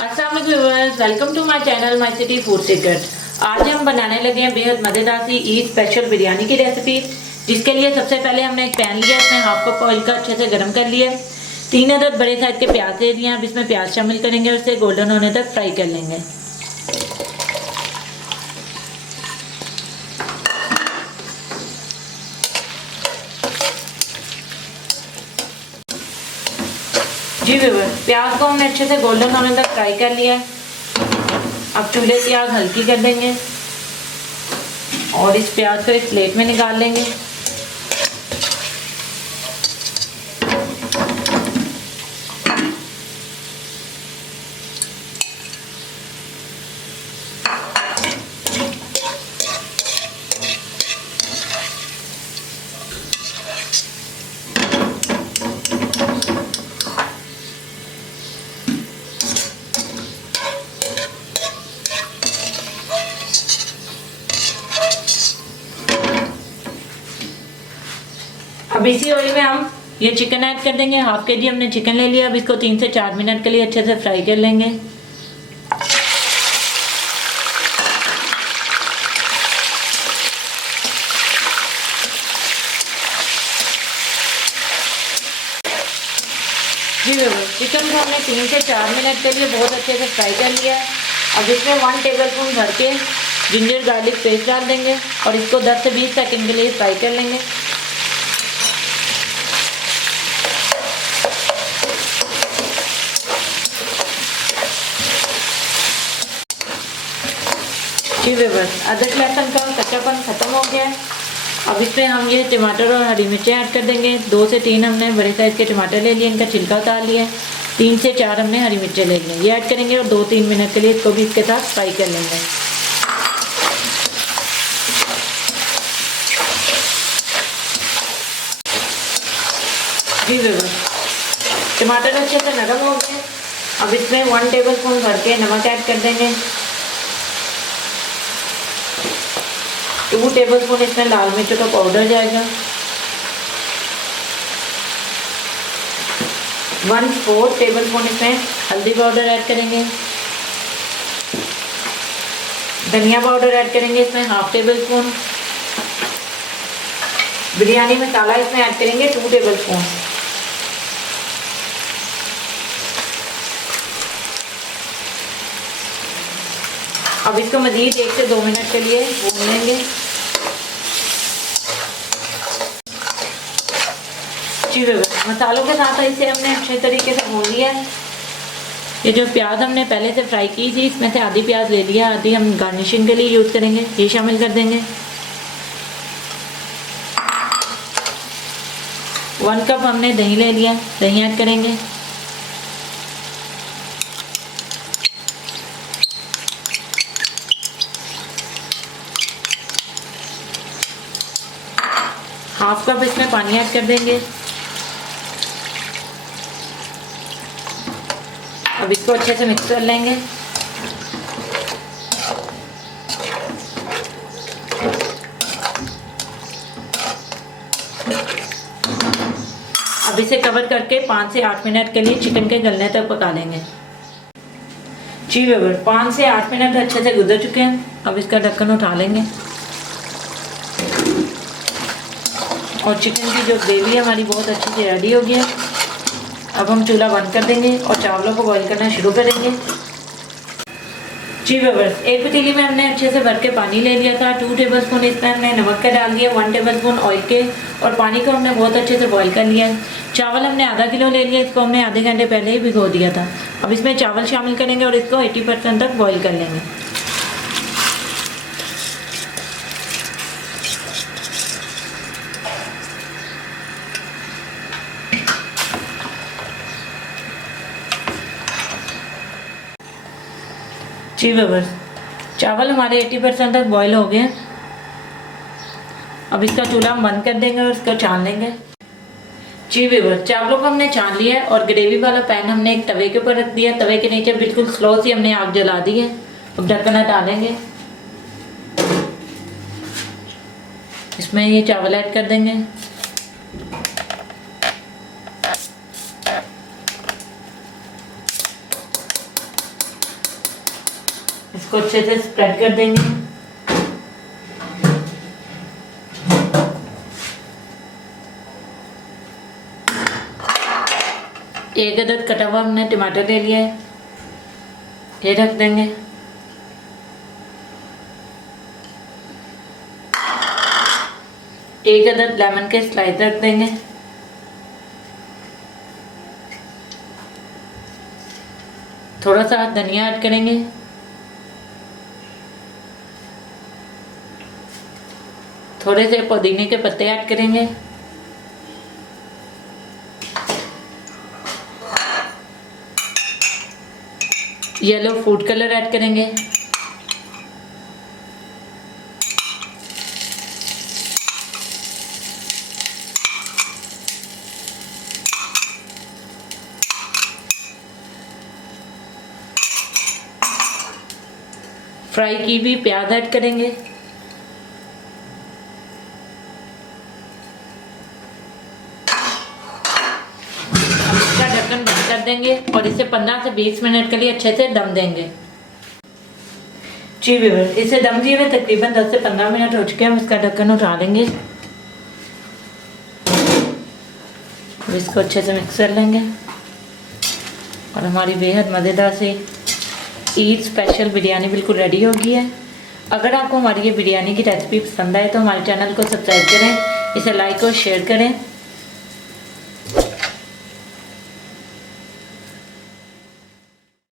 अस्सलाम वालेकुम viewers, welcome to my channel my city food secret. आज हम बनाने लगे हैं बेहद मज़ेदार सी ईद स्पेशल बिरयानी की रेसिपी। जिसके लिए सबसे पहले हमने एक पैन लिया, इसमें हाफ कप ऑयल का अच्छे से गर्म कर लिया। 3 अदद बड़े साइज के प्याज ले लिए। अब इसमें प्याज शामिल करेंगे और इसे गोल्डन होने तक फ्राई कर लेंगे। जी व्यूअर्स, प्याज को हमने अच्छे से गोल्डन होने तक फ्राई कर लिया है। अब चूल्हे की आग हल्की कर देंगे और इस प्याज को एक प्लेट में निकाल लेंगे। अब इसी ऑयल में हम ये चिकन ऐड कर देंगे। हाफ के जी हमने चिकन ले लिया। अब इसको 3 से 4 मिनट के लिए अच्छे से फ्राई कर लेंगे। जी बिल्कुल, चिकन को हमने 3 से 4 मिनट के लिए बहुत अच्छे से फ्राई कर लिया है। अब इसमें 1 टेबलस्पून भर के जिंजर गार्लिक पेस्ट डाल देंगे और इसको 10 से 20 सेकंड के लिए फ्राई कर लेंगे। जी बस अदरक लहसुन का कच्चापन ख़त्म हो गया है। अब इसमें हम ये टमाटर और हरी मिर्चें ऐड कर देंगे। 2 से 3 हमने बड़े साइज़ के टमाटर ले लिए, इनका छिलका उतार लिया है। 3 से 4 हमने हरी मिर्चें ले ली, ये ऐड करेंगे और 2-3 मिनट के लिए इसको भी इसके साथ फ्राई कर लेंगे। जी बस टमाटर अच्छे से नरम हो गए। अब इसमें 1 टेबलस्पून भर के नमक ऐड कर देंगे। 2 टेबलस्पून इसमें लाल मिर्च का पाउडर जाएगा। 1/4 टेबलस्पून इसमें हल्दी पाउडर ऐड करेंगे। धनिया पाउडर ऐड करेंगे इसमें 1/2 टेबलस्पून। बिरयानी मसाला इसमें ऐड करेंगे 2 टेबलस्पून। अब इसको मज़ीद 1 से 2 मिनट के लिए भून लेंगे। जी मसालों के साथ इसे हमने अच्छे तरीके से भून लिया है। ये जो प्याज हमने पहले से फ्राई की थी, इसमें से आधी प्याज ले लिया, आधी हम गार्निशिंग के लिए यूज़ करेंगे, ये शामिल कर देंगे। 1 कप हमने दही ले लिया, दही ऐड करेंगे। हाफ कप इसमें पानी ऐड कर देंगे। अब इसको अच्छे से मिक्स कर लेंगे। अब इसे कवर करके 5 से 8 मिनट के लिए चिकन के गलने तक पका लेंगे। जी व्यूअर्स, 5 से 8 मिनट अच्छे से गुजर चुके हैं। अब इसका ढक्कन उठा लेंगे और चिकन की जो ग्रेवी है हमारी बहुत अच्छी से रेडी हो गई है। अब हम चूल्हा बंद कर देंगे और चावलों को बॉईल करना शुरू करेंगे। जी व्यूअर्स, एक पतीली में हमने अच्छे से भर के पानी ले लिया था। 2 टेबलस्पून इसमें हमने नमक का डाल दिया, 1 टेबलस्पून ऑयल के, और पानी को हमने बहुत अच्छे से बॉईल कर लिया है। चावल हमने आधा किलो ले लिया, इसको हमने आधे घंटे पहले ही भिगो दिया था। अब इसमें चावल शामिल करेंगे और इसको 80% तक बॉईल कर लेंगे। जी व्यूअर्स, चावल हमारे 80% तक बॉईल हो गए। अब इसका चूल्हा हम बंद कर देंगे और इसको छान लेंगे। जी व्यूअर्स, चावलों को हमने छान लिया है और ग्रेवी वाला पैन हमने एक तवे के ऊपर रख दिया। तवे के नीचे बिल्कुल स्लो सी हमने आग जला दी है। अब ढक्कन हटा लेंगे। इसमें ये चावल ऐड कर देंगे। इसको अच्छे से स्प्रेड कर देंगे। एक अदद कटा हुआ हमने टमाटर ले लिया है, ये रख देंगे। एक अदद लेमन के स्लाइस रख देंगे। थोड़ा सा धनिया ऐड करेंगे। थोड़े से पुदीने के पत्ते ऐड करेंगे। येलो फूड कलर ऐड करेंगे। फ्राई की भी प्याज ऐड करेंगे। इसका ढक्कन बंद कर देंगे और इसे 15 से 20 मिनट के लिए अच्छे से दम देंगे। जी व्यूअर्स, इसे दम दिए हुए तकरीबन 10 से 15 मिनट हो चुके हैं। हम इसका ढक्कन उठा लेंगे और इसको अच्छे से मिक्स कर लेंगे और हमारी बेहद मज़ेदार से ईद स्पेशल बिरयानी बिल्कुल रेडी हो गई है। अगर आपको हमारी ये बिरयानी की रेसिपी पसंद आए तो हमारे चैनल को सब्सक्राइब करें, इसे लाइक और शेयर करें।